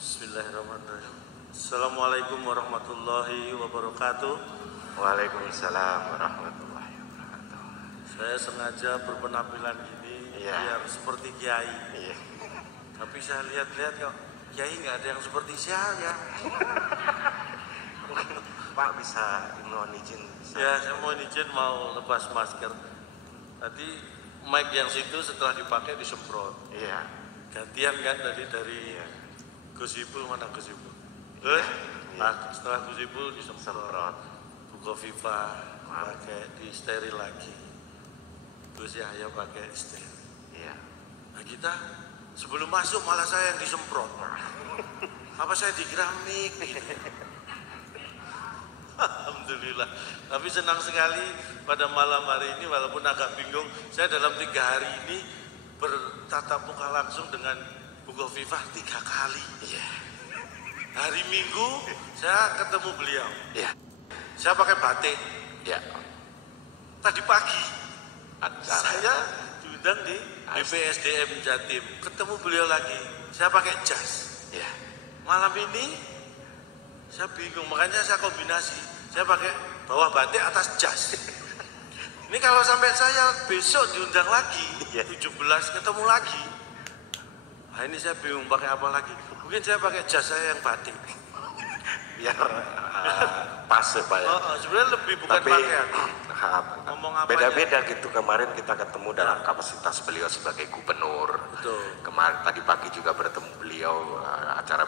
Bismillahirrahmanirrahim. Assalamualaikum warahmatullahi wabarakatuh. Waalaikumsalam warahmatullahi wabarakatuh. Saya sengaja berpenampilan ini biar seperti kiai. Iya. Tapi saya lihat-lihat kok kiai nggak ada yang seperti saya. Pak bisa mohon izin? Ya, saya mau izin mau lepas masker. Tadi mic yang situ setelah dipakai disemprot. Iya. Gantian kan dari Gus Ipul, mana Gus Ipul? Setelah Gus Ipul disemprot. Bukoviva pakai di steril lagi. Gus Yahya pakai steril. Iya. Nah kita sebelum masuk malah saya yang disemprot. Apa saya dikira mik? Alhamdulillah. Tapi senang sekali pada malam hari ini walaupun agak bingung. Saya dalam 3 hari ini bertatap muka langsung dengan Bukoviva 3 kali. Iya. Hari Minggu saya ketemu beliau. Iya. Saya pakai batik. Iya. Tadi pagi Acara. saya diundang di BPSDM Jatim. Ketemu beliau lagi. Saya pakai jas. Iya. Malam ini saya bingung, makanya saya kombinasi. Saya pakai bawah batik atas jas. Ini kalau sampai saya besok diundang lagi, 17 ketemu lagi. Nah ini saya bingung pakai apa lagi. Mungkin saya pakai jas saya yang batik. Biar pas Pak ya. Sebenarnya lebih bukan pakaian. Ngomong apa? Beda-beda gitu. Kemarin kita ketemu dalam kapasitas beliau sebagai gubernur. Betul. Kemarin tadi pagi juga bertemu beliau acara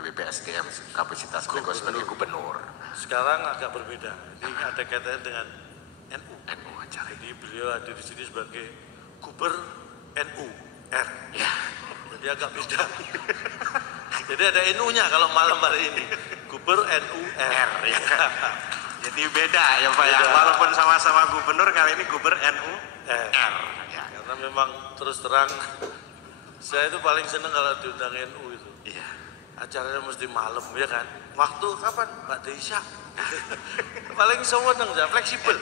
BPSDM kapasitas beliau sebagai gubernur. Sekarang agak berbeda. Ini ada kaitannya dengan NU. NU acara. Jadi beliau ada di sini sebagai Guber NU R. Ya. Jadi agak beda. Jadi ada NU-nya kalau malam hari ini. Guber NU R. Ya. Jadi beda ya Pak ya. Beda. Walaupun sama-sama gubernur, kali ini Guber NU R. Ya. Karena memang terus terang saya itu paling seneng kalau diundang NU itu. Iya. Acaranya mesti malam ya kan. Waktu kapan? Mbak Desya. Paling seneng ya, fleksibel.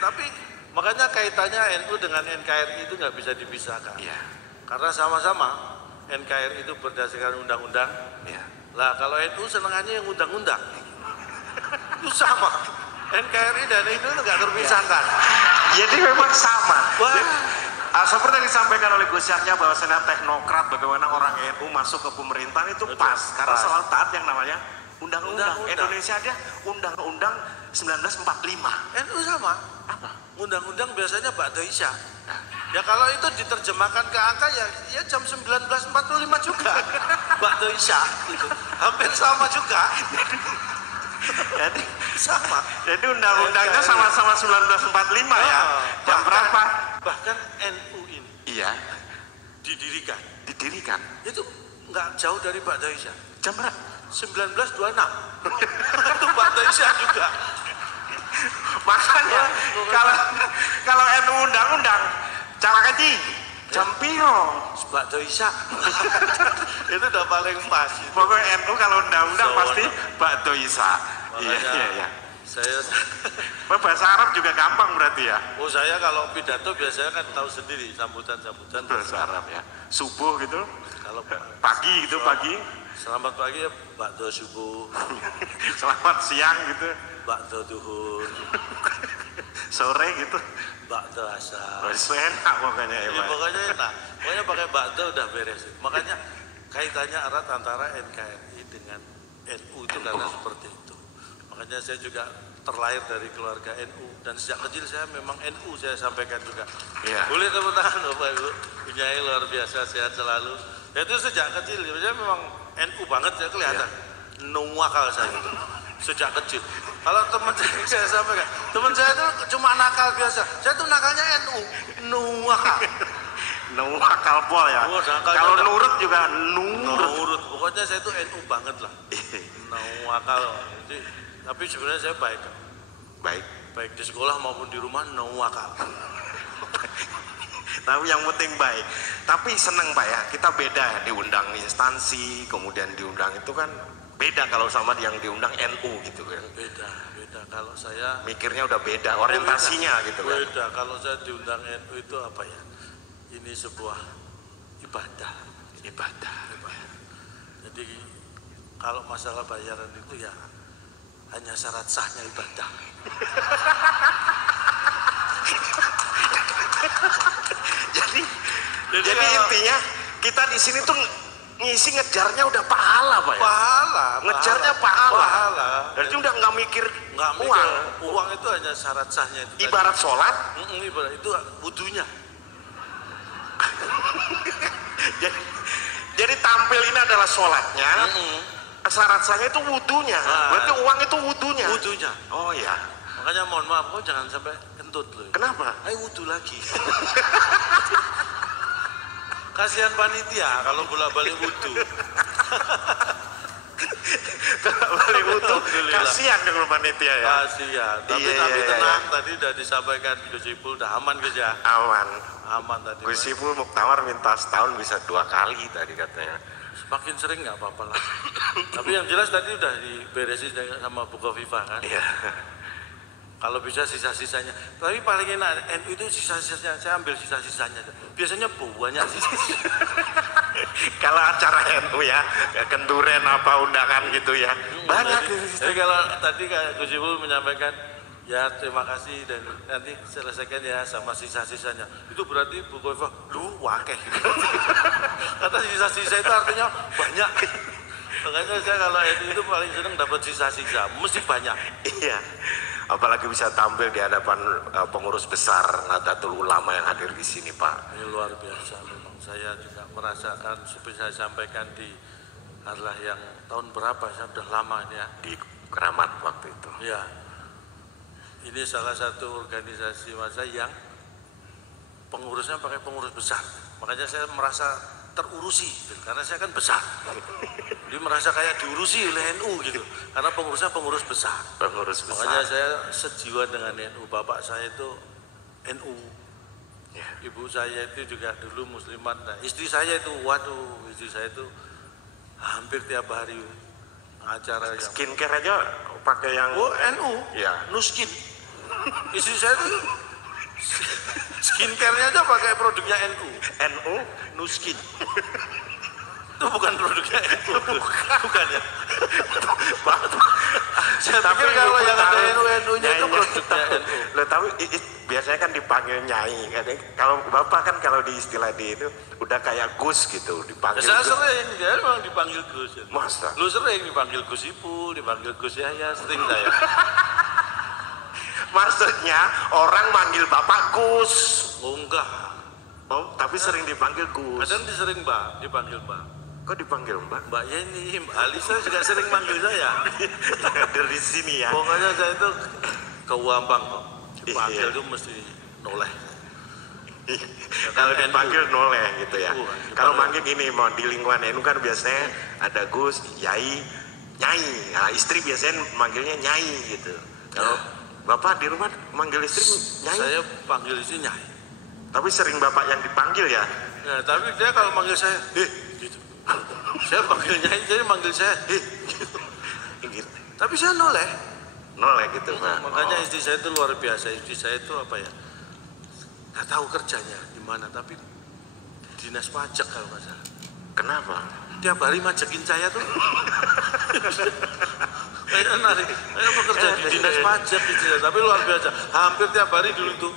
Tapi makanya kaitannya NU dengan NKRI itu nggak bisa dipisahkan. Iya. Karena sama-sama NKRI itu berdasarkan undang-undang. Iya. Lah kalau NU senengannya yang undang-undang. Itu sama. NKRI dan NU itu nggak terpisahkan. Jadi memang sama. Wah. Seperti yang disampaikan oleh Gus Yahya bahwasanya teknokrat bagaimana orang NU masuk ke pemerintahan itu Betul, pas. Karena pas. soal taat yang namanya undang-undang. Undang-undang. Indonesia aja undang-undang 1945. NU sama. Apa? Undang-undang biasanya Mbak Desya. Ya kalau itu diterjemahkan ke angka ya jam 19.45 juga. Mbak Desya gitu. Hampir sama juga. Jadi Sama. Jadi undang-undangnya sama-sama 1945 ya. Jam berapa? Bahkan NU ini Iya, didirikan. itu Nggak jauh dari Mbak Desya. jam berapa? 1926. Itu Mbak Desya juga. Makanya kalau NU undang-undang cara kaji jam piro? Mbak Desya. Itu udah paling pas. Pokoknya NU kalau undang-undang pasti bakdo Isa. Makanya Iya. saya Bahasa Arab juga gampang berarti ya. saya kalau pidato biasanya kan tahu sendiri sambutan Bahasa Arab ya. Subuh gitu. kalau Pagi gitu pagi. selamat pagi ya bakdo subuh, Selamat siang gitu. bakdo duhur, Sore gitu. bakdo asar. Enak pokoknya ya, Pak. Pokoknya enak. Pokoknya pakai bakdo udah beres. Makanya kaitannya erat antara NKRI dengan NU itu karena seperti itu. Makanya saya juga terlahir dari keluarga NU dan sejak kecil saya memang NU saya sampaikan juga. Iya. Boleh tepuk tangan Bapak Ibu. Punyai luar biasa sehat selalu. Itu sejak kecil saya memang NU banget saya kelihatan. Nuwakal saya itu sejak kecil. Kalau teman saya sampaikan, teman saya itu cuma nakal biasa. Saya tuh nakalnya NU, nuwakal. Nakal pol ya. Kalau nurut juga nurut. Pokoknya saya tuh NU banget lah. Nuwakal. Tapi sebenarnya saya baik. Baik di sekolah maupun di rumah nuwakal. Tapi yang penting baik. Tapi seneng Pak ya, kita beda ya, diundang instansi, kemudian diundang itu kan beda kalau sama yang diundang NU gitu kan. Beda kalau saya Mikirnya udah beda, orientasinya gitu kan. beda kalau saya diundang NU itu apa ya, ini sebuah ibadah. kalau masalah bayaran itu ya hanya syarat sahnya ibadah. Jadi kalau, intinya kita di sini tuh ngisi ngejarnya udah pahala Pak ya? Pahala. Ngejarnya pahala. Berarti udah nggak mikir uang. Uang itu hanya syarat sahnya itu. Ibarat sholat. Ibarat itu wudunya. jadi tampil ini adalah sholatnya. Syarat sahnya itu wudunya. Berarti uang itu wudunya. Wudunya. Oh ya. Makanya mohon maaf, kok jangan sampai kentut loh. Kenapa? Ayo wudu lagi. Kasihan panitia kalau bolak-balik wudu. Balik wudu. Kasihan dengan panitia ya. Kasihan. Tapi tenang, tadi udah disampaikan Gus Ipul, udah aman Gus ya. Aman tadi. Gus Ipul Muktamar minta setahun bisa 2 kali tadi katanya. Semakin sering nggak apa-apa lah. Tapi yang jelas tadi udah diberesin sama Bu Kofifa kan. Iya. Kalau bisa sisa-sisanya. Tapi paling enak NU itu sisa-sisanya, saya ambil sisa-sisanya. Biasanya banyak sisa. Kalau acara NU ya, kenduren apa undangan gitu ya. Banyak. Jadi kalau tadi kayak Gus Ipul menyampaikan, ya terima kasih dan nanti selesaikan ya sama sisa-sisanya. Itu berarti Bu Kofifa, lu wakeh. Kata sisa-sisa itu artinya banyak. Makanya saya kalau itu paling seneng dapat sisa-sisa, mesti banyak. Iya. Apalagi bisa tampil di hadapan pengurus besar Nahdlatul Ulama yang hadir di sini, Pak. Ini luar biasa memang. Saya juga merasakan seperti saya sampaikan di adalah yang tahun berapa, saya sudah lama ini ya. Di Keramat waktu itu. Ya. Ini salah satu organisasi masa yang pengurusnya pakai pengurus besar. Makanya saya merasa terurusi gitu, karena saya kan besar. Dia merasa kayak diurusi oleh NU gitu, karena pengurusnya pengurus besar. Makanya saya sejiwa dengan NU. Bapak saya itu NU, ya. Ibu saya itu juga dulu muslimat. Nah, istri saya itu, istri saya itu hampir tiap hari acara yang skincare aja pakai yang NU, ya. Nuskin. Istri saya itu skincare-nya aja pakai produknya NU. Nuskin. Itu bukan produknya NU. Bukan ya. Saya pikir kalau yang ada NU-nya itu produknya NU. Lo tahu biasanya kan dipanggil nyai. Kalau Bapak kan kalau di istilah di itu udah kayak Gus gitu dipanggil. Saya sering, ya memang dipanggil Gus. Masa? Lu sering dipanggil Gus Ipul, dipanggil Gus Yahya, sering saya. Maksudnya orang manggil Bapak Gus. Oh enggak. Oh, tapi sering dipanggil Gus. Kadang sering Mbak, dipanggil Mbak. Kok dipanggil Mbak? Mbak Yeni, Mbak Alisa juga sering manggil saya. Dari sini ya. Pokoknya saya itu keuampang kok. Dipanggil itu mesti noleh. Kalau dipanggil noleh gitu ya. Kalau manggil gini, mau di lingkungan NU kan biasanya ada Gus, Yai, Nyai. Nah, istri biasanya manggilnya Nyai gitu. Kalau Bapak di rumah manggil istri Nyai? Saya panggil istri Nyai. Tapi sering Bapak yang dipanggil ya? Ya, tapi dia kalau manggil saya, gitu. Saya panggil Nyai, jadi manggil saya, gitu. Tapi saya noleh gitu Pak. Makanya istri saya itu luar biasa. Istri saya itu apa ya, nggak tahu kerjanya di mana, tapi dinas pajak kalau nggak salah. Kenapa? Tiap hari majekin saya tuh. Saya narik, saya bekerja di dinas pajak gitu, tapi luar biasa. Hampir tiap hari dulu tuh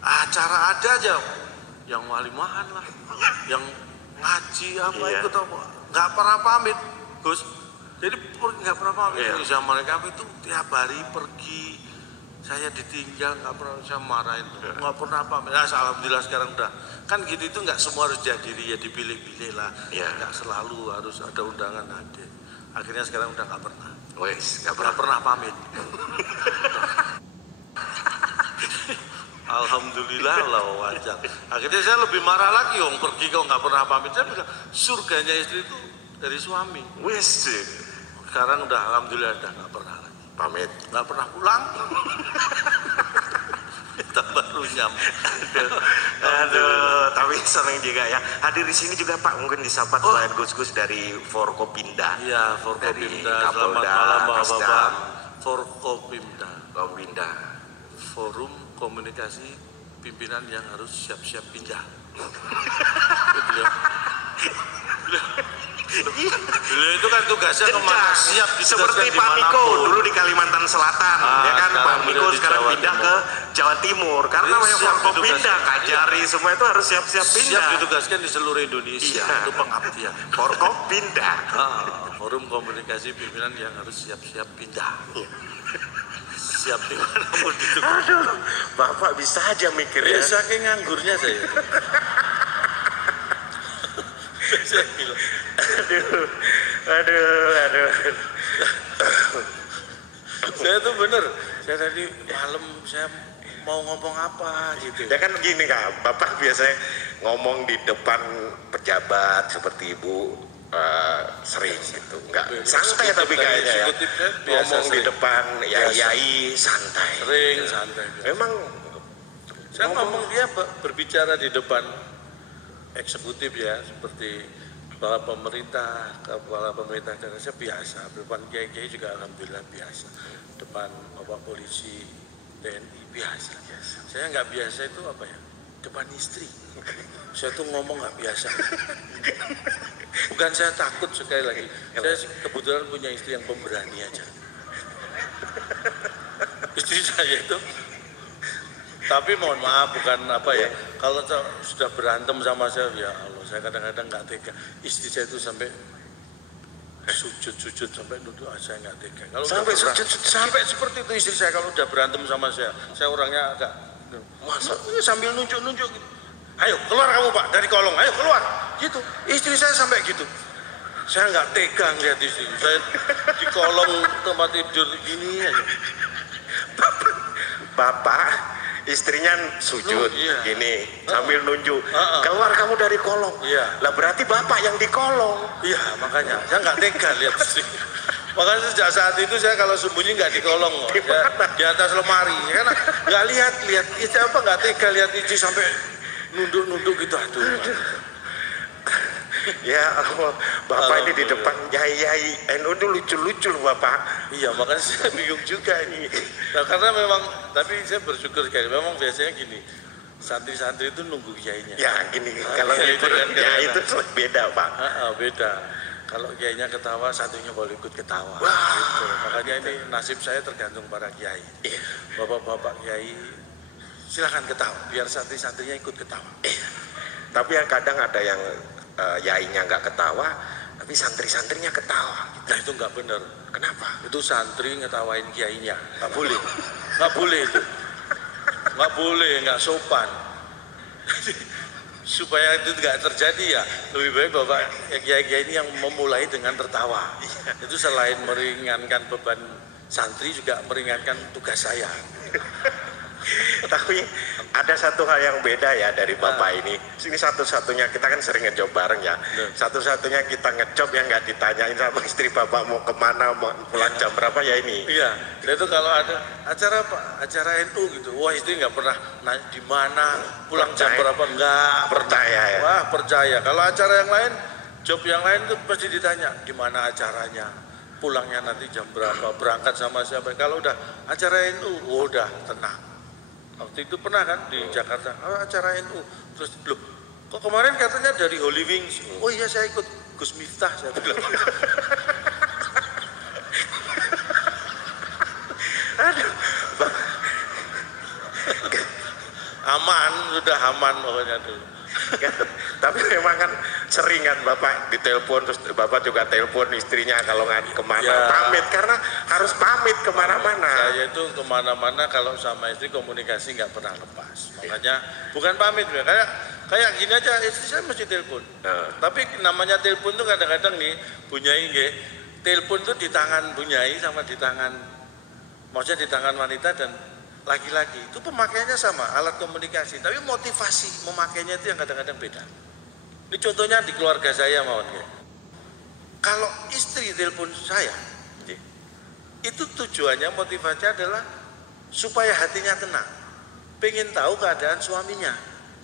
acara ada aja, yang walimahan lah, yang ngaji apa itu tau, nggak pernah pamit, Gus. Jadi nggak pernah pamit. Sama mereka itu tiap hari pergi, saya ditinggal, nggak pernah, saya marahin, nggak pernah pamit. Nah, alhamdulillah sekarang udah, kan gitu itu nggak semua harus dihadiri ya, dipilih-pilih lah, nggak selalu harus ada undangan hadir. Akhirnya sekarang udah nggak pernah. Nggak pernah pamit. Alhamdulillah Allah wajar. Akhirnya saya lebih marah lagi, pergi kok nggak pernah pamit. Saya bilang surganya istri itu dari suami. Sekarang udah alhamdulillah udah nggak pernah lagi pamit, nggak pernah pulang. Kita baru nyampe. Aduh, tapi seneng juga ya. Hadir di sini juga Pak, mungkin disapa klien Gus-Gus dari Forkopimda. Iya, Forkopimda. Selamat malam Bapak. Forkopimda. Forum Komunikasi Pimpinan yang harus siap-siap pindah. Beliau itu kan kan tugasnya kemana? Siap seperti Pak Miko dulu di Kalimantan Selatan, ya kan. Pak Miko sekarang pindah ke Jawa Timur karena namanya Forkopimda, Kajari semua itu harus siap-siap pindah. Siap ditugaskan di seluruh Indonesia. Itu pengabdian. Forkopimda. Forum komunikasi pimpinan yang harus siap-siap pindah. Siap dimanapun itu. Aduh, Bapak bisa aja mikir ya. Saking nganggurnya saya. Saya bilang, aduh. saya tuh bener. Saya tadi malam saya mau ngomong apa gitu. Ya kan gini Kak, Bapak biasanya ngomong di depan pejabat seperti Ibu sering gitu, enggak santai tapi kayaknya ya. Ngomong di depan yai santai. Sering santai. Memang saya ngomong dia berbicara di depan eksekutif ya, seperti kepala pemerintah daerah saya biasa, depan kiai-kiai juga alhamdulillah biasa, depan bapak polisi TNI biasa. Saya nggak biasa itu apa ya, depan istri. Saya tuh ngomong nggak biasa. Bukan saya takut, sekali lagi, saya kebetulan punya istri yang pemberani aja. Istri saya itu, tapi mohon maaf bukan apa ya, kalau sudah berantem sama saya, ya Allah, saya kadang-kadang nggak tega. Istri saya itu sampai sujud sampai duduk, saya nggak tega. Kalau sampai seperti itu istri saya kalau udah berantem sama saya orangnya agak sambil nunjuk gitu. Ayo keluar kamu Pak dari kolong, ayo keluar gitu. Istri saya sampai gitu. Saya nggak tega ngeliat istri saya di kolong tempat tidur gini aja. Bapak istrinya sujud gini sambil nunjuk, keluar kamu dari kolong. Lah berarti Bapak yang di kolong. Iya, makanya saya nggak tega lihat istri. Makanya sejak saat itu saya kalau sembunyi nggak di kolong, di atas lemari, karena nggak lihat istri apa, nggak tega lihat istri sampai nunduk gitu. Aduh. Ya Allah, Bapak ini di depan yai NU itu lucu-lucu Bapak. Iya, makanya saya bingung juga ini. Nah, karena memang, tapi saya bersyukur sekali. Memang biasanya gini, santri-santri itu nunggu kiainya. Ya gini, kalau itu kan itu beda Pak. Beda. Kalau kiainya ketawa, santrinya boleh ikut ketawa. Gitu. Makanya ini nasib saya tergantung para kiai. Bapak-bapak kiai, silakan ketawa, biar santri-santrinya ikut ketawa. Tapi yang kadang ada yang yainya nggak ketawa, tapi santri-santrinya ketawa. Nah itu nggak benar. Kenapa? Itu santri ngetawain kiainya, nggak boleh. Nggak boleh itu. Nggak boleh, nggak sopan. Supaya itu nggak terjadi ya, lebih baik Bapak kiai-kiai ini yang memulai dengan tertawa. Itu selain meringankan beban santri juga meringankan tugas saya. Tapi ada satu hal yang beda ya dari Bapak ini. Ini satu-satunya, kita kan sering ngejob bareng ya. Satu-satunya kita ngejob yang nggak ditanyain sama istri Bapak mau kemana, mau pulang jam berapa ya ini. Iya, itu kalau ada acara NU gitu, wah istri nggak pernah di mana, pulang jam berapa, nggak percaya ya. Wah percaya. Kalau acara yang lain, job yang lain itu pasti ditanya di mana acaranya, pulangnya nanti jam berapa, berangkat sama siapa. Kalau udah acara NU, udah tenang. Waktu itu pernah kan di Jakarta, acara NU, terus loh, kok kemarin katanya dari Holy Wings? Oh iya saya ikut Gus Miftah, saya bilang. Aduh, aman, sudah aman pokoknya dulu. Tapi memang kan sering kan Bapak ditelepon, terus Bapak juga telepon istrinya kalau nggak kemana ya, pamit, karena harus pamit kemana-mana. Saya itu kemana-mana kalau sama istri komunikasi nggak pernah lepas. Makanya bukan pamit ya, kayak gini aja istri saya mesti telepon. Tapi namanya telepon tuh kadang-kadang nih Bunyai nggih, telepon tuh di tangan Bunyai sama di tangan, maksudnya di tangan wanita dan laki-laki itu pemakaiannya sama, alat komunikasi, tapi motivasi memakainya itu yang kadang-kadang beda. Ini contohnya di keluarga saya mawon. Kalau istri telepon saya, itu tujuannya motivasinya adalah supaya hatinya tenang, pengen tahu keadaan suaminya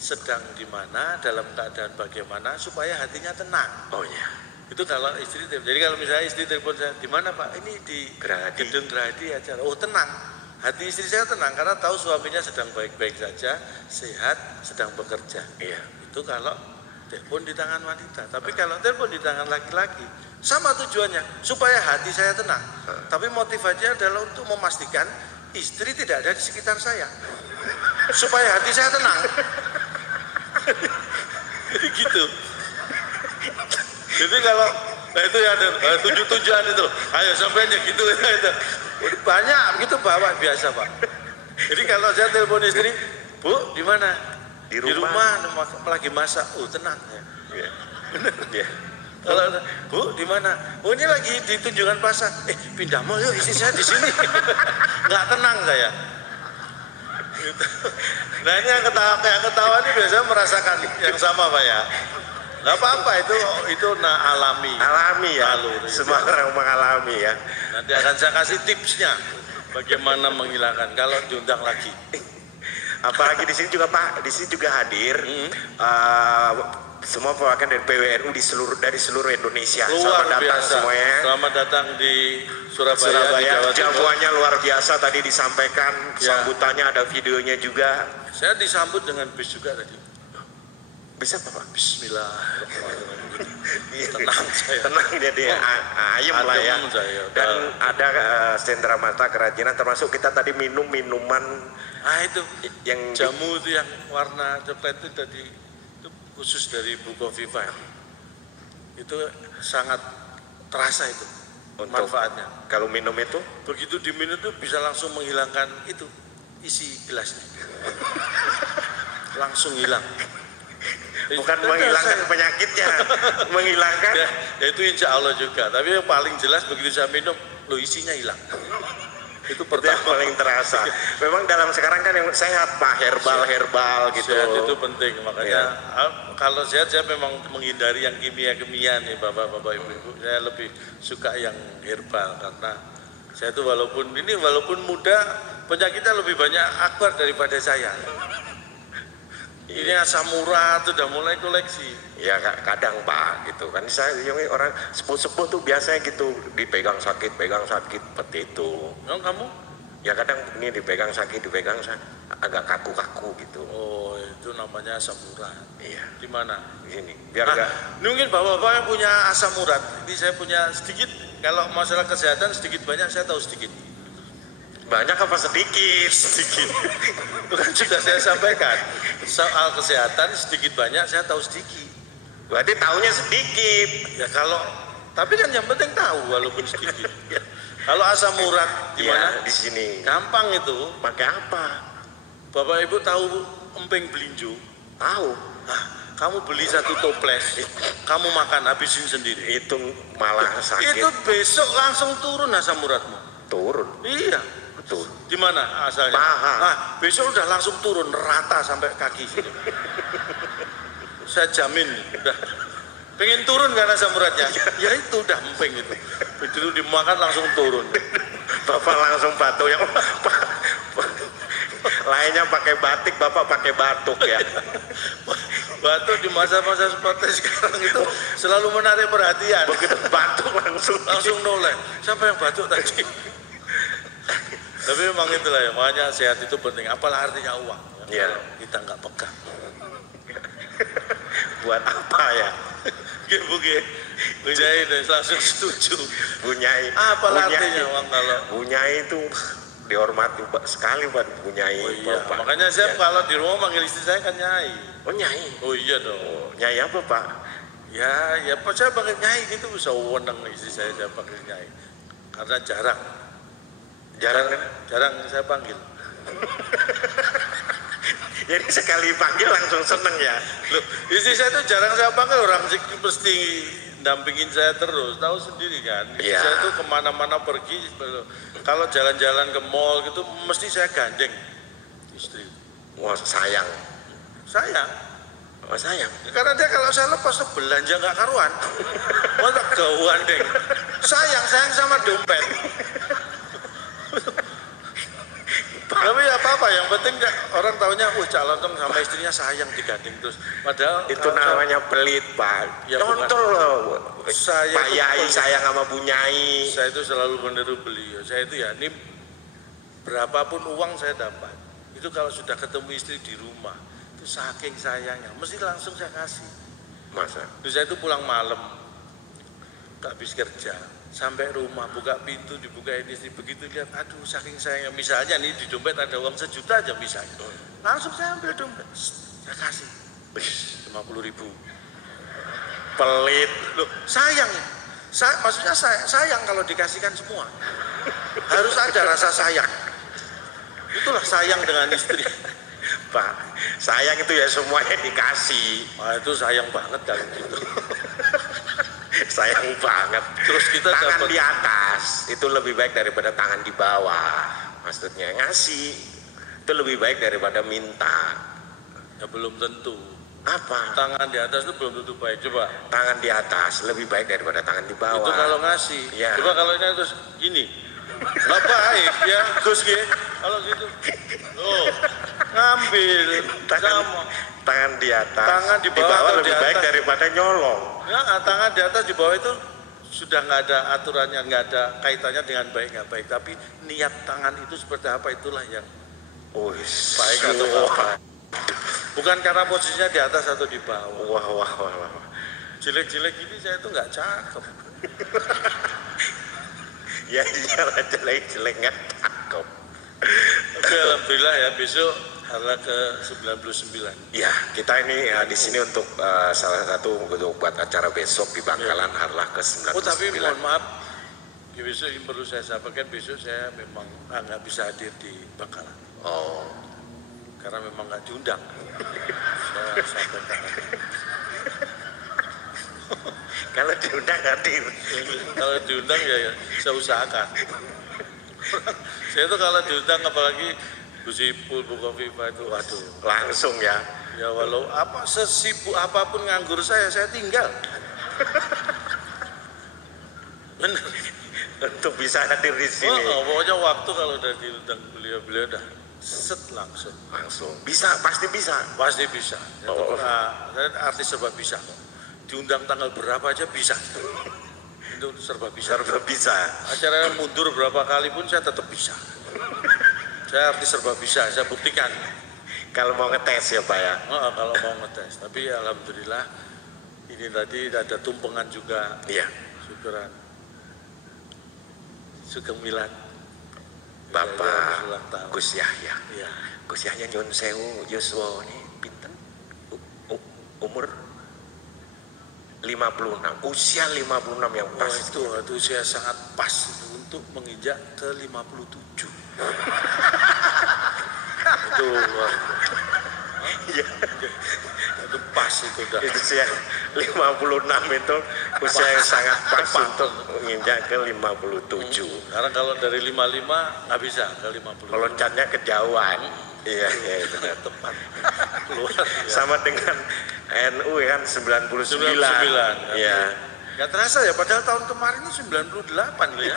sedang di mana, dalam keadaan bagaimana, supaya hatinya tenang. Oh ya. Itu kalau istri telepon. Jadi kalau misalnya istri telepon saya, di mana Pak? Ini di Gedung Gerahadi acara. Oh tenang. Hati istri saya tenang karena tahu suaminya sedang baik-baik saja, sehat, sedang bekerja. Iya. Itu kalau telepon di tangan wanita. Tapi kalau telepon di tangan laki-laki, Sama tujuannya, supaya hati saya tenang. Tapi motivasinya adalah untuk memastikan istri tidak ada di sekitar saya. Supaya hati saya tenang. Jadi gitu. Jadi kalau nah itu ya ada tujuan itu. Ayo sampainya gitu itu. Banyak begitu bawa biasa, Pak. Jadi kalau saya telepon istri, Bu, di mana? Di rumah lagi masak. Oh, tenang ya. Benar. Ya. Kalau Bu, di mana? Oh, ini lagi di Tunjungan Plaza. Pindah mall yuk, istri saya di sini. Nggak tenang saya. Gitu. Nah ini yang ketawa ini biasanya merasakan yang sama, Pak ya. Nggak apa-apa, itu alami. Alami ya. Semua orang mengalami ya. Nanti akan saya kasih tipsnya bagaimana menghilangkan kalau diundang lagi. Apalagi di sini juga Pak, di sini juga hadir semua perwakilan dari PWNU dari seluruh Indonesia. Luar Selamat datang biasa. semuanya. Selamat datang di Surabaya. Jamuannya luar biasa tadi disampaikan, sambutannya ada videonya juga. Saya disambut dengan bis juga tadi. Bisa Pak? Bismillah. Tenang saya. Tenang jadi ayem lah ya. Dan ada sentra mata kerajinan, termasuk kita tadi minum minuman. Itu yang jamu itu yang warna coklat itu tadi. Khusus dari Buko Viva itu sangat terasa itu manfaatnya. Kalau minum itu begitu diminum itu bisa langsung menghilangkan itu isi gelasnya langsung hilang. Bukan menghilangkan penyakitnya, menghilangkan ya itu insya Allah juga. Tapi yang paling jelas begitu saya minum, lo isinya hilang. Itu pertama paling terasa. Memang dalam sekarang kan yang sehat Pak, herbal gitu. Sehat itu penting, makanya kalau sehat saya memang menghindari yang kimia-kimia nih bapak-bapak ibu-ibu. Saya lebih suka yang herbal karena saya itu walaupun muda penyakitnya lebih banyak akbar daripada saya. Ini asam urat sudah mulai koleksi. Ya kadang Pak gitu kan, saya orang sepuh-sepuh tuh biasanya gitu dipegang sakit seperti itu. Oh, kamu? Ya kadang ini dipegang sakit agak kaku-kaku gitu. Oh, itu namanya asam urat. Iya. Di mana? Di sini. Biar enggak. Mungkin bapak-bapak yang punya asam urat. Ini saya punya sedikit. Kalau masalah kesehatan sedikit banyak saya tahu sedikit. Banyak apa sedikit? Sedikit. Bukan sudah saya sampaikan. Soal kesehatan sedikit banyak saya tahu sedikit. Berarti tahunya sedikit. Ya tapi kan yang penting tahu walaupun sedikit. Kalau asam urat di mana? Di sini. Gampang itu. Pakai apa? Bapak Ibu tahu emping belinju? Tahu. Kamu beli satu toples, kamu makan habisin sendiri. Itu malah sakit. Itu besok langsung turun asam uratmu. Turun. Iya. Betul. Di mana asalnya? Paha. Besok udah langsung turun rata sampai kaki. Saya jamin udah. Pengen turun karena asam uratnya. Ya itu udah emping itu. Begitu dimakan langsung turun. Bapak langsung batuk yang lainnya pakai batik, Bapak pakai batuk ya. Batuk di masa-masa seperti sekarang itu selalu menarik perhatian. Begitu batuk langsung noleh. Siapa yang batuk tadi? Tapi memang itulah ya, makanya sehat itu penting. Apalah artinya uang? Ya. Kita nggak pegang. Buat apa ya? Bunyai langsung setuju. Bunyai. Apalah artinya uang kalau? Bunyai itu dihormati sekali buat Bunyai. Oh iya. Makanya saya kalau di rumah manggil istri saya kan Nyai. Oh Nyai. Oh iya dong. Oh, Nyai apa Pak? Ya Pak, saya panggil Nyai gitu bisa wenang istri saya panggil Nyai. Karena jarang saya panggil. Jadi sekali panggil langsung seneng ya. Loh, istri saya itu jarang saya panggil, orang mesti dampingin saya terus, tahu sendiri kan. Istri saya itu kemana-mana pergi, kalau jalan-jalan ke mall gitu mesti saya gandeng istri. Wah sayang. Oh sayang. Karena dia kalau saya lepas tuh belanja nggak karuan, masa gandeng. Sayang sama dompet. Tapi apa-apa, yang penting orang taunya, Cak Lontong sama istrinya sayang digandeng terus. Padahal itu namanya pelit Pak. Ya, contoh loh. Saya Pak Yai sayang sama Bu Nyai. Saya itu selalu meniru beliau. Saya itu ya, ini berapapun uang saya dapat, itu kalau sudah ketemu istri di rumah, itu saking sayangnya, mesti langsung saya kasih. Masa? Terus saya itu pulang malam, tak habis kerja, sampai rumah buka pintu dibuka ini begitu lihat, aduh saking sayangnya, misalnya nih di dompet ada uang 1 juta aja misalnya, langsung saya ambil dompet, saya kasih 50.000. Pelit. Loh, sayang, maksudnya sayang kalau dikasihkan semua, harus ada rasa sayang, itulah sayang dengan istri. Pak, sayang itu ya semuanya dikasih. Wah, itu sayang banget kalau gitu. Sayang banget. Terus kita tangan dapat di atas itu lebih baik daripada tangan di bawah. Maksudnya ngasih itu lebih baik daripada minta. ya belum tentu. Apa? Tangan di atas itu belum tentu baik. Coba Tangan di atas lebih baik daripada tangan di bawah. itu kalau ngasih. Ya. Coba kalau ini terus gini, nggak baik ya Gus gitu. Kalau gitu, oh ngambil tangan di atas. Tangan di bawah lebih di baik atas. daripada nyolong. Ya, tangan di atas di bawah itu sudah nggak ada aturannya, nggak ada kaitannya dengan baik nggak baik. Tapi niat tangan itu seperti apa, itulah yang baik atau apa. Bukan karena posisinya di atas atau di bawah. Wah. Jelek-jelek ini saya itu nggak cakep. Ya iyalah, jelek-jelek nggak cakep. Tapi alhamdulillah ya, besok harlah ke 99. Ya, kita ini di sini untuk salah satu untuk buat acara besok di Bangkalan Harlah ke 99. Oh tapi mohon maaf, besok yang perlu saya sampaikan, besok saya memang nggak bisa hadir di Bangkalan. Oh, Karena memang nggak diundang. Saya sampaikan. kalau diundang hadir. Kalau diundang ya saya usahakan. Saya tuh kalau diundang apalagi Gus Ipul, Bu Kofifa itu, waduh, Langsung ya. ya walau apa sesibuk apapun nganggur saya tinggal. Bener. Untuk bisa hadir di sini. Pokoknya waktu kalau udah diundang beliau udah set langsung. Langsung. Bisa, pasti bisa. Pasti bisa. Oh. Saya artis serba bisa kok. Diundang tanggal berapa aja bisa. Itu serba bisa. Serba bisa. Acara mundur berapa kali pun saya tetap bisa. Saya artis serba bisa, saya buktikan. Kalau mau ngetes ya Pak ya. Kalau mau ngetes. Tapi alhamdulillah ini tadi ada tumpengan juga. Iya. Syukuran. Sugeng Milan. Bapak ulang tahun. Gus Yahya. Iya. Gus Yahya nyun sewu Yuswa ini pinten? Umur 56. Usia 56 yang Oh, pas. itu usia sangat pas itu untuk menginjak ke 57. Itu Iya. itu pas itu dah. Usia 56 itu usia yang sangat pas untuk menginjak ke 57. Karena kalau dari 55 nggak bisa ke 50. Meloncatnya kejauhan. Iya, itu tepat. Keluar. sama dengan NU kan 99. Iya. Nggak terasa ya, padahal tahun kemarin itu 98 loh ya.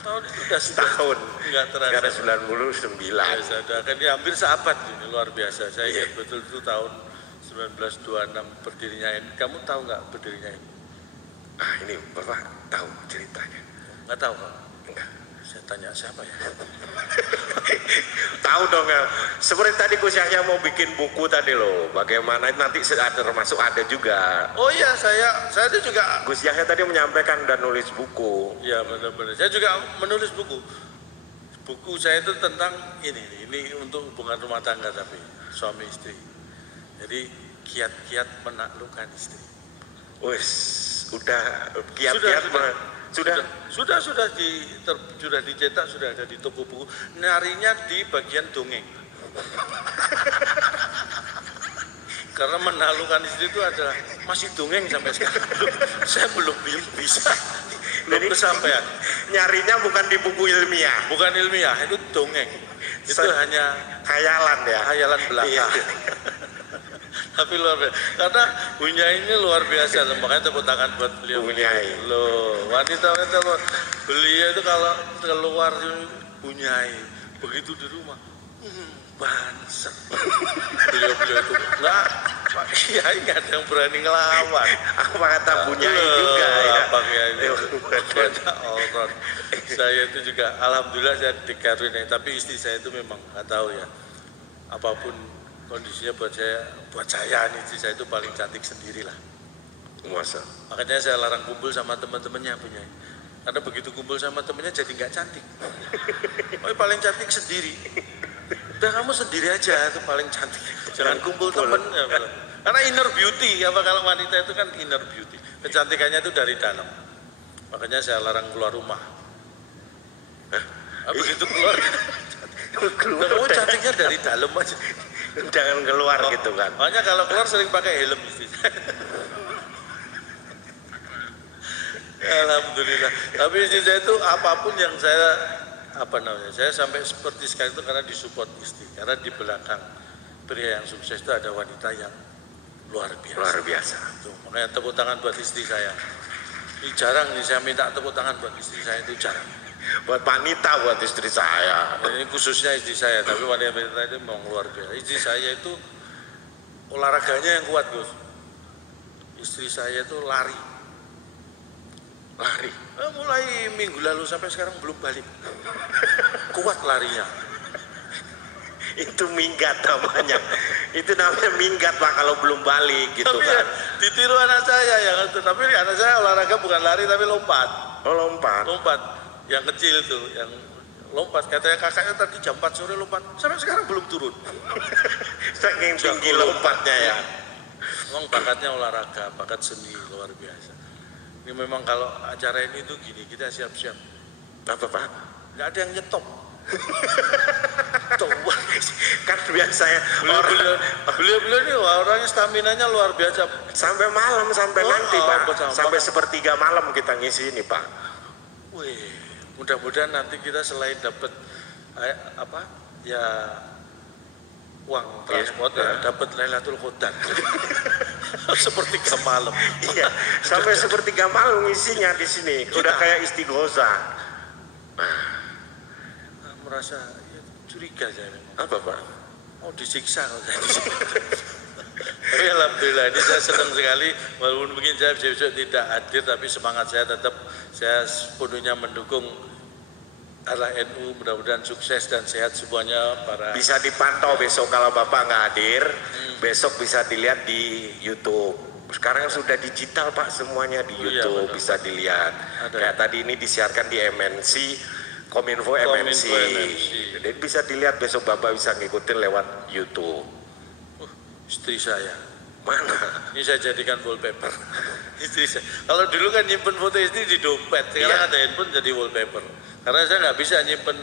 Tahun itu udah Setahun. Nggak terasa. Sekarang 99. Ya, sudah kan dia hampir seabad ini, luar biasa. Saya ingat betul itu tahun 1926 berdirinya ini. Kamu tahu nggak berdirinya ini? Ah, ini Bapak tahu ceritanya? Nggak tahu Pak? Enggak. Saya tanya siapa ya? Tahu dong ya. Seperti tadi Gus Yahya mau bikin buku tadi loh. Bagaimana nanti ada termasuk ada juga. Oh iya, saya itu juga. Gus Yahya tadi menyampaikan dan nulis buku. Ya benar-benar. Saya juga menulis buku. Buku saya itu tentang ini untuk hubungan rumah tangga tapi suami istri. Jadi kiat-kiat menaklukkan istri. Wes, udah kiat-kiat sudah dicetak, sudah ada di toko buku. Nyarinya di bagian dongeng. Karena menaklukkan istri itu adalah masih dongeng sampai sekarang. Saya belum bisa. Belum kesampaian. Nyarinya bukan di buku ilmiah. Bukan ilmiah, itu dongeng. Itu hanya khayalan ya. khayalan belaka. Iya. Tapi luar biasa. Karena Bunyai ini luar biasa, makanya tepuk tangan buat beliau. Bunyai. Loh, wanita-wanita beliau itu kalau keluar Bunyai, begitu di rumah, banser. Beliau itu enggak, Pak Kiai nggak ada yang berani ngelawan. Apa kata Bunyai juga ya? Pak Kiai kata orang. Saya itu juga, alhamdulillah saya dikaruniai, tapi istri saya itu memang nggak tahu ya. Apapun kondisinya buat saya ini istri saya itu paling cantik sendirilah. Masa? Makanya saya larang kumpul sama teman-temannya punya. Karena begitu kumpul sama temennya jadi nggak cantik. Oh, paling cantik sendiri. Udah kamu sendiri aja itu paling cantik. Jangan kumpul temen. Ya, karena inner beauty, apa kalau wanita itu kan inner beauty. Kecantikannya itu dari dalam. Makanya saya larang keluar rumah. Begitu keluar, kamu cantiknya dari dalam aja. Jangan keluar gitu kan. Makanya kalau keluar sering pakai helm istri. Alhamdulillah. Tapi istri saya itu apapun yang saya sampai seperti sekarang itu karena disupport istri. Karena di belakang pria yang sukses itu ada wanita yang luar biasa. Luar biasa. Tuh, makanya tepuk tangan buat istri saya. Ini jarang nih saya minta tepuk tangan buat istri saya itu jarang. Buat wanita, buat istri saya. Ini khususnya istri saya, tapi wanita itu memang luar biasa. Istri saya itu olahraganya yang kuat, Gus. Istri saya itu lari. Mulai minggu lalu sampai sekarang belum balik. Kuat larinya. Itu minggat namanya. Itu namanya minggat Pak kalau belum balik gitu tapi kan. Ya, ditiru anak saya yang tapi anak saya olahraga bukan lari tapi lompat. Oh, lompat. Lompat. Yang kecil tuh, yang lompat. Katanya kakaknya tadi jam 4 sore lompat. Sampai sekarang belum turun. Saking tinggi lompatnya ya. Memang bakatnya olahraga, bakat seni luar biasa. Ini memang kalau acara ini tuh gini, kita siap-siap. Apa Pak? Nggak ada yang nyetop. Kan biasanya beliau ini orangnya staminanya luar biasa. Sampai malam, sampai nanti Pak. Sampai sepertiga malam kita ngisi ini Pak. Wih, mudah-mudahan nanti kita selain dapat uang transport dapat Lailatul Qadar. Sepertiga malam. Iya, sampai sepertiga malam isinya di sini. Udah kayak istighosah. Merasa curiga saya memang. Apa Pak? Oh, disiksa kalau saya. Tapi alhamdulillah ini saya senang sekali, walaupun mungkin saya besok tidak hadir, tapi semangat saya tetap, saya sepenuhnya mendukung arah NU, mudah-mudahan sukses dan sehat semuanya. Bisa dipantau besok kalau Bapak nggak hadir, besok bisa dilihat di YouTube. Sekarang sudah digital Pak, semuanya di YouTube bisa dilihat. Kayak tadi ini disiarkan di MNC, Kominfo MNC. Jadi bisa dilihat besok Bapak bisa ngikutin lewat YouTube. Istri saya mana? Ini saya jadikan wallpaper. Istri saya. Kalau dulu kan nyimpen foto istri di dompet, sekarang ada handphone jadi wallpaper. Karena saya nggak bisa nyimpen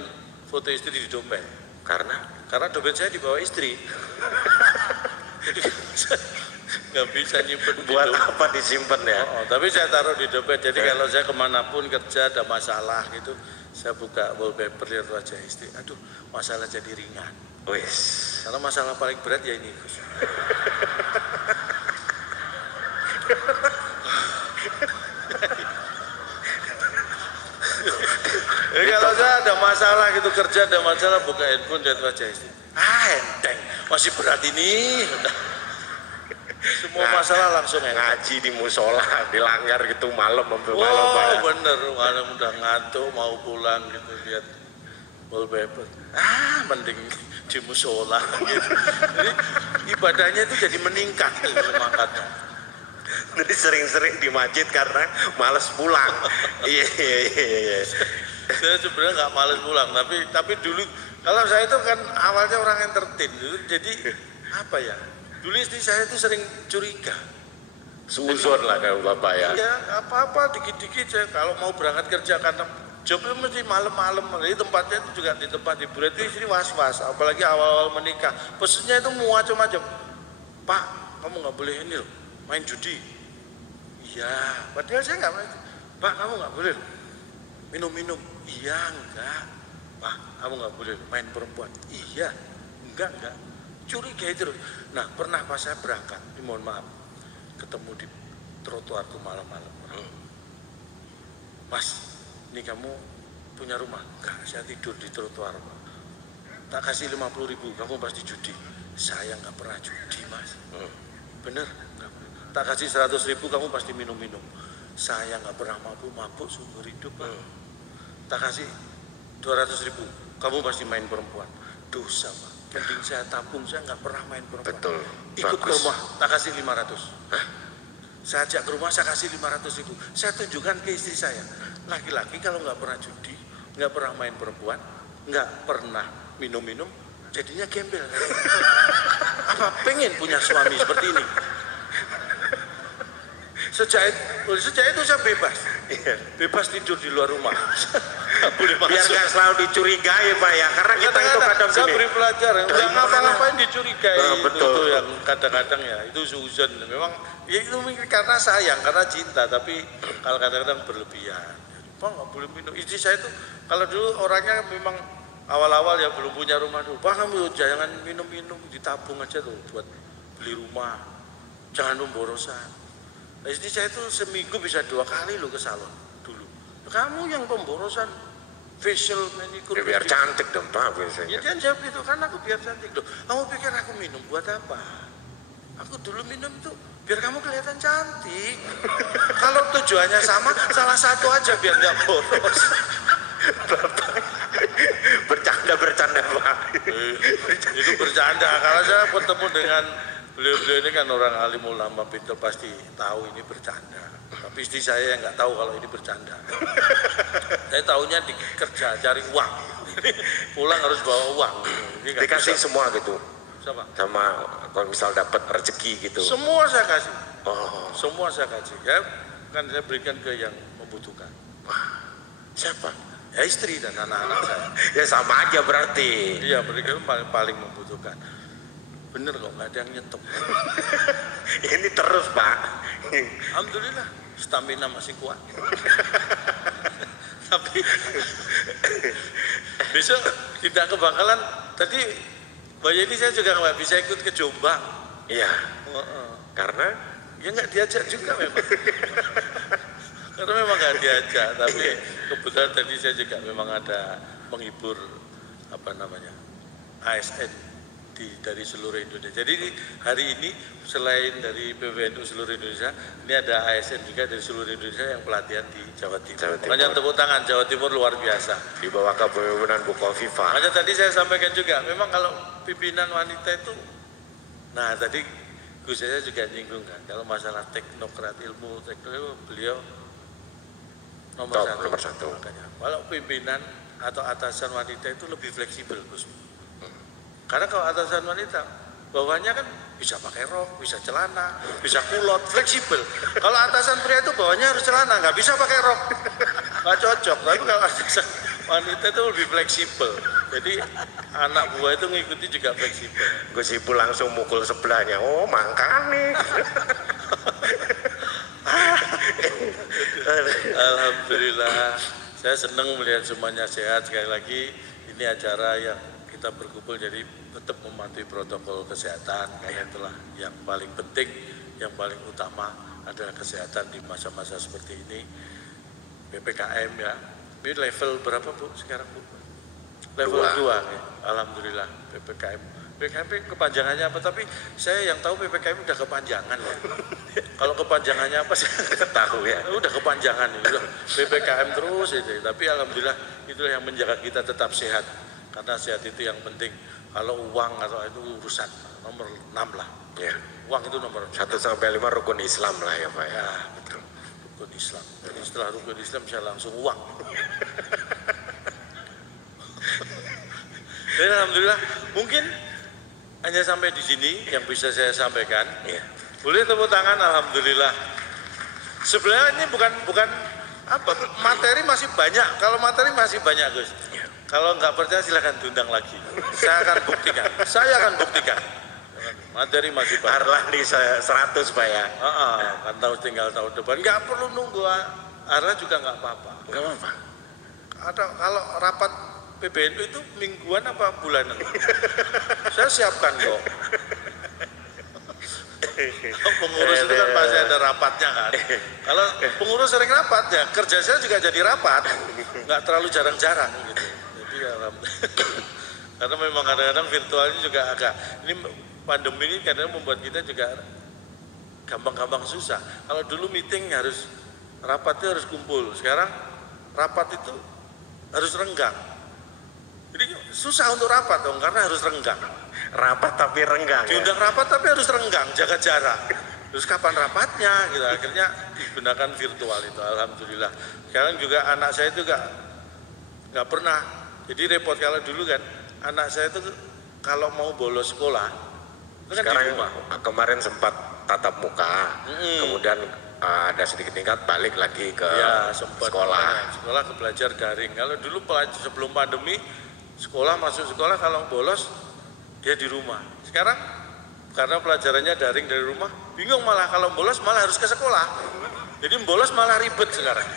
foto istri di dompet. Karena dompet saya dibawa istri. Jadi nggak bisa nyimpen. Buat apa disimpan ya? Tapi saya taruh di dompet. Jadi kalau saya kemanapun kerja ada masalah gitu, saya buka wallpaper lihat wajah istri. Aduh, masalah jadi ringan. Wes. Karena masalah paling berat ya ini. Jadi kalau saya ada masalah gitu kerja ada masalah buka handphone lihat wajah istri. Enteng, masih berat ini. Semua masalah langsung ngaji di musola dilanggar gitu malam sampai malam. Oh bener, malam udah ngantuk mau pulang gitu lihat wallpaper. Mending di musola gitu. Jadi ibadahnya itu jadi meningkat semangatnya. Jadi sering-sering di masjid karena males pulang. Iya. Saya sebenarnya nggak males pulang, tapi dulu kalau saya itu kan awalnya orang entertain dulu, jadi apa ya? Dulu istri saya itu sering curiga. Suzon lah kalau Bapak ya. Iya, apa-apa dikit-dikit saya kalau mau berangkat kerja karena jobnya mesti malam-malam. Jadi tempatnya itu juga di tempat hiburan itu istri was-was, apalagi awal-awal menikah. Pesennya itu macam-macam. Pak, kamu nggak boleh ini loh, main judi. Iya, padahal saya nggak main. Pak, kamu nggak boleh minum-minum. Iya, enggak. Pak, kamu nggak boleh main perempuan. Iya, enggak. Curiga itu. Nah, pernah pas saya berangkat, mohon maaf, ketemu di trotoar tuh malam-malam. Mas, ini kamu punya rumah? Enggak, saya tidur di trotoar. Tak kasih 50.000, kamu pasti judi. Saya nggak pernah judi, Mas. Bener? Nggak pernah. Tak kasih 100.000, kamu pasti minum-minum. Saya nggak pernah mabuk seumur hidup, Pak. Tak kasih 200.000, kamu pasti main perempuan. Dosa, Pak. Mending saya tabung, saya nggak pernah main perempuan. Betul. Ikut ke rumah, tak kasih 500. Saya ajak ke rumah, saya kasih 500.000. Saya tunjukkan ke istri saya, laki-laki kalau nggak pernah judi, nggak pernah main perempuan, nggak pernah minum-minum, jadinya gembel. Apa pengen punya suami seperti ini? Sejak itu saya bebas tidur di luar rumah. Boleh Biar masuk. nggak selalu dicurigai Pak ya, karena kita itu kadang saya gini. beri pelajaran, nggak ngapa-ngapain dicurigai. Betul. Itu yang kadang-kadang ya itu suzon. Memang ya itu karena sayang, karena cinta, tapi kalau kadang-kadang berlebihan. Pak nggak boleh minum. Istri saya itu kalau dulu orangnya memang awal-awal ya belum punya rumah dulu. Pak kamu jangan minum-minum, ditabung aja tuh buat beli rumah. Jangan pemborosan. Nah, istri saya itu seminggu bisa 2 kali loh ke salon dulu. Kamu yang pemborosan facial manicure. Ya, biar cantik dong Pak biasanya. Ya dia jawab itu, kan aku biar cantik loh. Kamu pikir aku minum buat apa? Aku dulu minum itu biar kamu kelihatan cantik. Kalau tujuannya sama, salah satu aja biar nggak boros. Bercanda Pak. Itu bercanda. Kalau saya bertemu dengan beliau-beliau ini kan orang alim ulama pintar, pasti tahu ini bercanda. Tapi istri saya yang nggak tahu kalau ini bercanda. Saya tahunya di kerja cari uang. Pulang harus bawa uang. Ini Dikasih bisa. semua gitu. Sama. Sama kalau misal dapat rezeki gitu. Semua saya kasih. Oh, Semua saya kasih. Ya, kan saya berikan ke yang membutuhkan. siapa? Ya istri dan anak-anak saya. Ya sama aja berarti. Iya, mereka paling membutuhkan. Bener kok, nggak ada yang nyetok. Ini terus Pak. Alhamdulillah, stamina masih kuat. Tapi besok tidak ke Bangkalan. Tadi Mbak Yeni saya juga nggak bisa ikut ke Jombang. Iya. Karena Ya nggak diajak juga memang. Karena memang nggak diajak. Tapi kebetulan tadi saya juga memang ada menghibur apa namanya ASN dari seluruh Indonesia. Jadi hari ini selain dari PBNU seluruh Indonesia, ini ada ASN juga dari seluruh Indonesia yang pelatihan di Jawa Timur. Makanya tepuk tangan, Jawa Timur luar biasa. di bawah kepemimpinan Bu Kofifa. Makanya tadi saya sampaikan juga, memang kalau pimpinan wanita itu, nah tadi Gus saya juga nyinggung kan, kalau masalah teknokrat ilmu beliau nomor satu. Makanya kalau pimpinan atau atasan wanita itu lebih fleksibel Gus. Karena kalau atasan wanita, bawahnya kan bisa pakai rok, bisa celana, bisa kulot, fleksibel. Kalau atasan pria itu bawahnya harus celana, nggak bisa pakai rok, nggak cocok. Tapi kalau atasan wanita itu lebih fleksibel. Jadi anak buah itu ngikuti juga fleksibel. Gus Ipul langsung mukul sebelahnya. Oh makanya. Alhamdulillah, saya senang melihat semuanya sehat. Sekali lagi, ini acara yang kita berkumpul jadi tetap mematuhi protokol kesehatan, karena itulah yang paling penting, yang paling utama adalah kesehatan di masa-masa seperti ini. PPKM ya, ini level berapa Bu sekarang Bu? Level 2 ya. Alhamdulillah PPKM. PPKM kepanjangannya apa? Tapi saya yang tahu PPKM udah kepanjangan ya. Kalau kepanjangannya apa saya nggak tahu ya. Udah kepanjangan ya. PPKM terus itu. Tapi alhamdulillah itulah yang menjaga kita tetap sehat. Karena sehat itu yang penting. Kalau uang atau itu urusan nomor 6 lah. Ya. Uang itu nomor 1 sampai 5 rukun Islam lah ya Pak ya. Ya betul. Rukun Islam. Jadi setelah rukun Islam bisa langsung uang. Dan alhamdulillah mungkin hanya sampai di sini yang bisa saya sampaikan. Ya. Boleh tepuk tangan, alhamdulillah. Sebenarnya ini bukan apa, materi masih banyak. Kalau materi masih banyak Gus. Kalau nggak percaya silahkan diundang lagi. Saya akan buktikan. Materi masih banyak. Arlandi 100 Pak ya. Kan tinggal tahun depan. Nggak perlu nunggu Arla juga nggak apa-apa. Enggak apa-apa. Kalau rapat PBNU itu mingguan apa bulanan? Saya siapkan kok. Pengurus itu kan pasti ada rapatnya kan. Kalau pengurus sering rapat ya kerja saya juga jadi rapat, nggak terlalu jarang-jarang gitu. Jadi karena memang kadang-kadang virtualnya juga agak, ini pandemi ini kadang membuat kita juga gampang-gampang susah. Kalau dulu meeting harus rapatnya harus kumpul, sekarang rapat itu harus renggang. Jadi susah untuk rapat dong karena harus renggang. Rapat tapi renggang. Diundang rapat tapi harus renggang, jaga jarak. Terus kapan rapatnya gitu, akhirnya digunakan virtual itu, alhamdulillah. Sekarang juga anak saya itu nggak pernah, jadi repot kalau dulu kan anak saya itu kalau mau bolos sekolah itu kan Sekarang di rumah. kemarin sempat tatap muka, kemudian ada sedikit tingkat balik lagi ke Ya, sempat sekolah. ke belajar daring. Kalau dulu sebelum pandemi sekolah, masuk sekolah kalau bolos dia di rumah. Sekarang karena pelajarannya daring dari rumah, bingung malah kalau bolos malah harus ke sekolah. Jadi bolos malah ribet sekarang.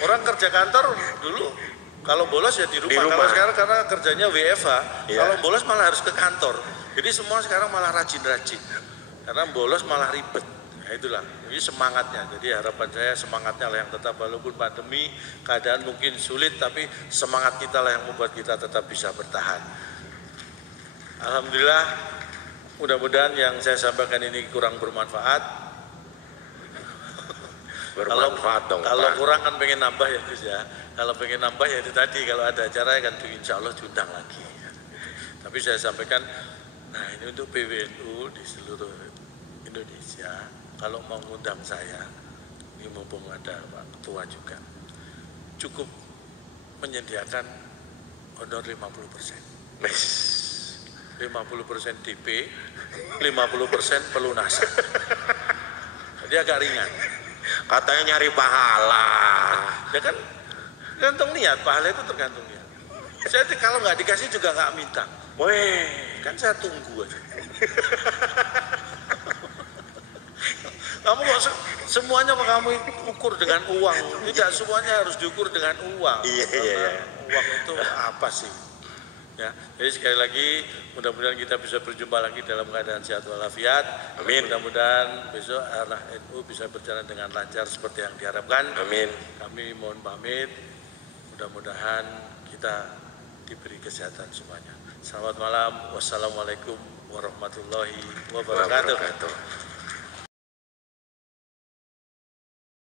Orang kerja kantor dulu kalau bolos ya di rumah. Kalau sekarang karena kerjanya WFH, kalau bolos malah harus ke kantor. Jadi semua sekarang malah rajin-rajin. Karena bolos malah ribet. Nah itulah, ini semangatnya. Jadi harapan saya semangatnya lah yang tetap, walaupun pandemi, keadaan mungkin sulit, tapi semangat kita lah yang membuat kita tetap bisa bertahan. Alhamdulillah, mudah-mudahan yang saya sampaikan ini kurang bermanfaat. Bermanfaat dong. Kalau kurang kan pengen nambah ya Gus ya. Kalau pengen nambah ya itu tadi, kalau ada acara kan insya Allah diundang lagi. Tapi saya sampaikan, nah ini untuk PWNU di seluruh Indonesia, kalau mau ngundang saya, ini mumpung ada Pak Ketua juga, cukup menyediakan honor 50%. 50% DP, 50% pelunasan. Jadi agak ringan. Katanya nyari pahala. Ya kan, tergantung niat, pahala itu tergantung niat. Saya kalau nggak dikasih juga nggak minta. Weh, kan saya tunggu aja. Kamu kok semuanya kamu ukur dengan uang? Tidak semuanya harus diukur dengan uang. Iya. Uang itu apa sih? Ya, jadi sekali lagi mudah-mudahan kita bisa berjumpa lagi dalam keadaan sehat walafiat. Amin. Mudah-mudahan besok arah NU bisa berjalan dengan lancar seperti yang diharapkan. Amin. Kami mohon pamit. Mudah-mudahan kita diberi kesehatan semuanya. Selamat malam. Wassalamualaikum warahmatullahi wabarakatuh.